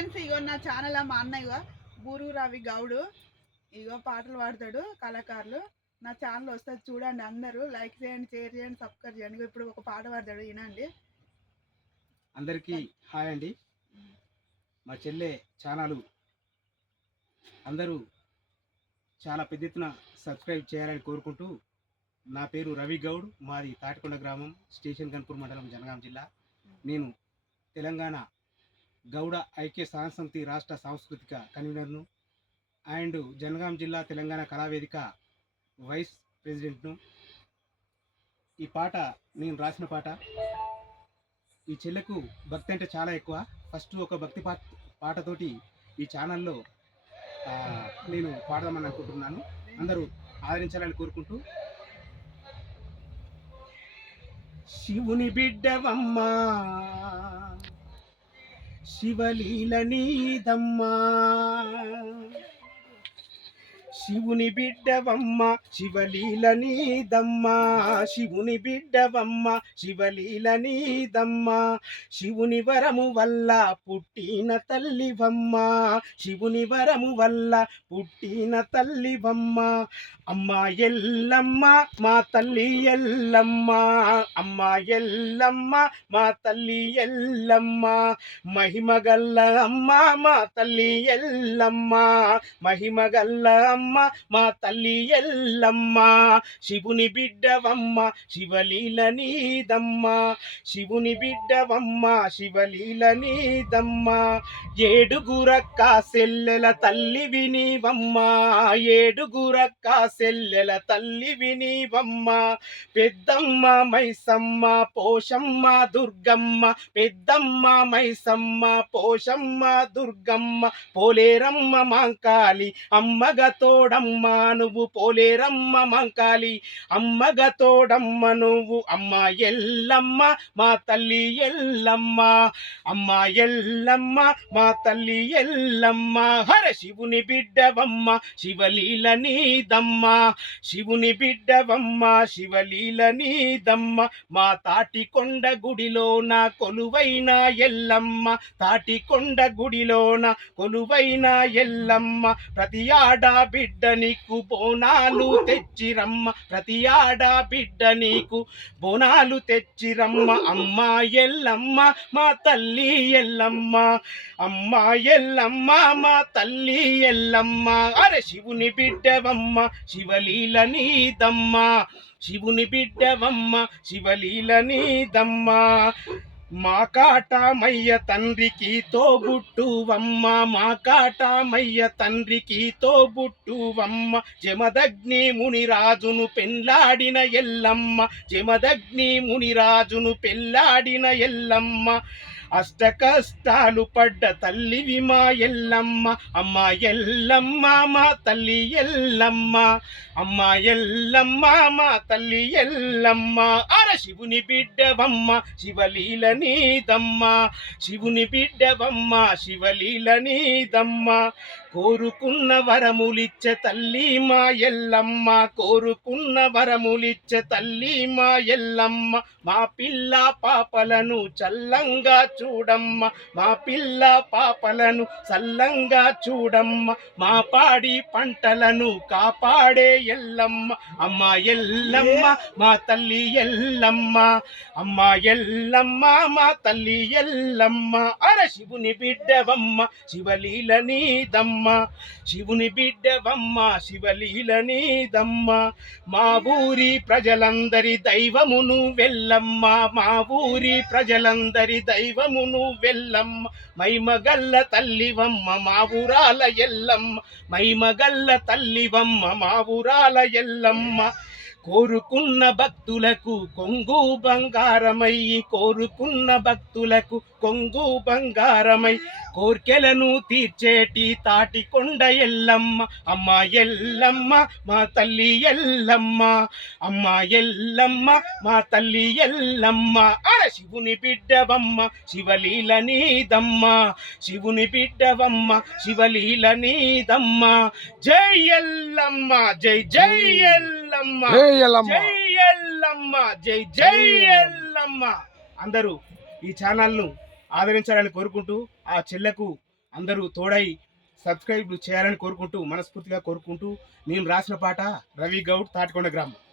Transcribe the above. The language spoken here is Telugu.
ఫ్రెండ్స్ ఇగో నా ఛానల్ మా అన్నయ్య ఇగో బూరు రవి గౌడు. ఇగో పాటలు పాడతాడు కళాకారులు. నా ఛానల్ వస్తుంది చూడండి అందరూ. లైక్ చేయండి షేర్ చేయండి సబ్స్క్రైబ్ చేయండి. ఇప్పుడు ఒక పాట పాడతాడు వినండి. అందరికీ హాయ్ అండి. మా చెల్లె ఛానల్ అందరూ చాలా పెద్ద ఎత్తున సబ్స్క్రైబ్ చేయాలని కోరుకుంటూ నా పేరు రవి గౌడ్. మాది తాటికొండ గ్రామం స్టేషన్ కన్పూర్ మండలం జనగాం జిల్లా. నేను తెలంగాణ గౌడ ఐక్య సాంస్కృతి రాష్ట్ర సాంస్కృతిక కన్వీనర్ను అండ్ జనగాం జిల్లా తెలంగాణ కళావేదిక వైస్ ప్రెసిడెంట్ను. ఈ పాట నేను రాసిన పాట. ఈ చెల్లెకు భక్తి అంటే చాలా ఎక్కువ. ఫస్ట్ ఒక భక్తి పాట పాటతోటి ఈ ఛానల్లో నేను పాడదామని అనుకుంటున్నాను. అందరూ ఆదరించాలని కోరుకుంటూ. శివుని బిడ్డవమ్మా శివలీల నీదమ్మా. శివుని బిడ్డవమ్మ శివలీల నీదమ్మ. శివుని బిడ్డవమ్మ శివలీల నీదమ్మ. శివుని వరము వల్ల పుట్టిన తల్లివమ్మ. శివుని వరము వల్ల పుట్టిన తల్లివమ్మ. అమ్మ ఎల్లమ్మ మా తల్లి ఎల్లమ్మ. అమ్మ ఎల్లమ్మ మా తల్లి ఎల్లమ్మ. మహిమగల్ల అమ్మ మా తల్లి ఎల్లమ్మ. మహిమగల్ల అమ్మ మా తల్లి ఎల్లమ్మ. శివుని బిడ్డవమ్మ శివలీల నీదమ్మ. శివుని బిడ్డవమ్మ శివలీల నీదమ్మ. ఏడుగురక్క సెల్లెల తల్లి వినివమ్మ. ఏడుగురక్క సెల్లెల తల్లి వినివమ్మ. పెద్దమ్మ మైసమ్మ పోషమ్మ దుర్గమ్మ. పెద్దమ్మ మైసమ్మ పోషమ్మ దుర్గమ్మ. పోలేరమ్మ మాంకాలి అమ్మగతో తోడమ్మ నువ్వు పోలేరమ్మ మాంకాలి అమ్మగ తోడమ్మ నువ్వు అమ్మ ఎల్లమ్మ మా తల్లి ఎల్లమ్మ. అమ్మ ఎల్లమ్మ మా తల్లి ఎల్లమ్మ. హర శివుని బిడ్డవమ్మ శివలీల నీదమ్మ. శివుని బిడ్డవమ్మ శివలీల నీదమ్మ. మా తాటికొండ గుడిలోన కొలువైన ఎల్లమ్మ. తాటికొండ గుడిలోన కొలువైన ఎల్లమ్మ. ప్రతి ఆడా బిడ్డ బిడ్డ నీకు బోనాలు తెచ్చిరమ్మ. ప్రతి ఆడా బిడ్డ నీకు బోనాలు తెచ్చిరమ్మ. అమ్మ ఎల్లమ్మ మా తల్లి ఎల్లమ్మ. అమ్మ ఎల్లమ్మ మా తల్లి ఎల్లమ్మ. అరే శివుని బిడ్డవమ్మ శివలీల నీదమ్మ. శివుని బిడ్డవమ్మ శివలీల నీదమ్మ. మా కాటామయ్య తండ్రికి తోబుట్టువమ్మ మా కాటామయ్య తండ్రికి తోబుట్టువమ్మ జమదగ్ని మునిరాజును పెళ్ళాడిన ఎల్లమ్మ జమదగ్ని మునిరాజును పెళ్ళాడిన ఎల్లమ్మ. అష్ట కష్టాలు పడ్డ తల్లివి మా ఎల్లమ్మ అమ్మ ఎల్లమ్మ మా తల్లి ఎల్లమ్మ. అమ్మ ఎల్లమ్మ మా తల్లి ఎల్లమ్మ. అర శివుని బిడ్డవమ్మ శివలీల నీదమ్మ శివుని బిడ్డవమ్మ శివలీల నీదమ్మ కోరుకున్న వరములిచ్చే తల్లి మా ఎల్లమ్మ కోరుకున్న వరములిచ్చే తల్లి మా ఎల్లమ్మ. మా పిల్ల పాపలను చల్లంగా చూడమ్మ మా పిల్ల పాపలను చల్లంగా చూడమ్మ. మా పాడి పంటలను కాపాడే ఎల్లమ్మ అమ్మ ఎల్లమ్మ మా తల్లి ఎల్లమ్మ అమ్మ ఎల్లమ్మ మా తల్లి ఎల్లమ్మ. అర శివుని బిడ్డవమ్మ శివలీల నీదమ్మ. శివుని బిడ్డవమ్మ శివలీల నీదమ్మ. మా ఊరి ప్రజలందరి దైవమును వెళ్ళమ్మ మా ఊరి ప్రజలందరి దైవమును వెళ్ళమ్మ. మైమగల్ల తల్లివమ్మ మా ఊరాల ఎల్లమ్మ. మైమగల్ల తల్లివమ్మ మా ఊరాల ఎల్లమ్మ. కోరుకున్న భక్తులకు కొంగు బంగారమై కోరుకున్న భక్తులకు కొంగు బంగారమై కోర్కెలను తీర్చేటి తాటికొండ ఎల్లమ్మ. అమ్మ ఎల్లమ్మ మా తల్లి ఎల్లమ్మ. అమ్మ ఎల్లమ్మ మా తల్లి ఎల్లమ్మ. అర శివుని బిడ్డవమ్మ శివలీల నీదమ్మ. శివుని బిడ్డవమ్మ శివలీల నీదమ్మ. జై ఎల్లమ్మ జై జై ఎల్లమ్మ. జై ఎల్లమ్మ. జై ఎల్లమ్మ జై జై ఎల్లమ్మ. అందరూ ఈ ఛానల్ను ఆదరించాలని కోరుకుంటూ ఆ చెల్లెకు అందరూ తోడై సబ్స్క్రైబ్ చేయాలని కోరుకుంటూ మనస్ఫూర్తిగా కోరుకుంటూ నేను రాసిన పాట రవి గౌడ్ తాటికొండ గ్రామం.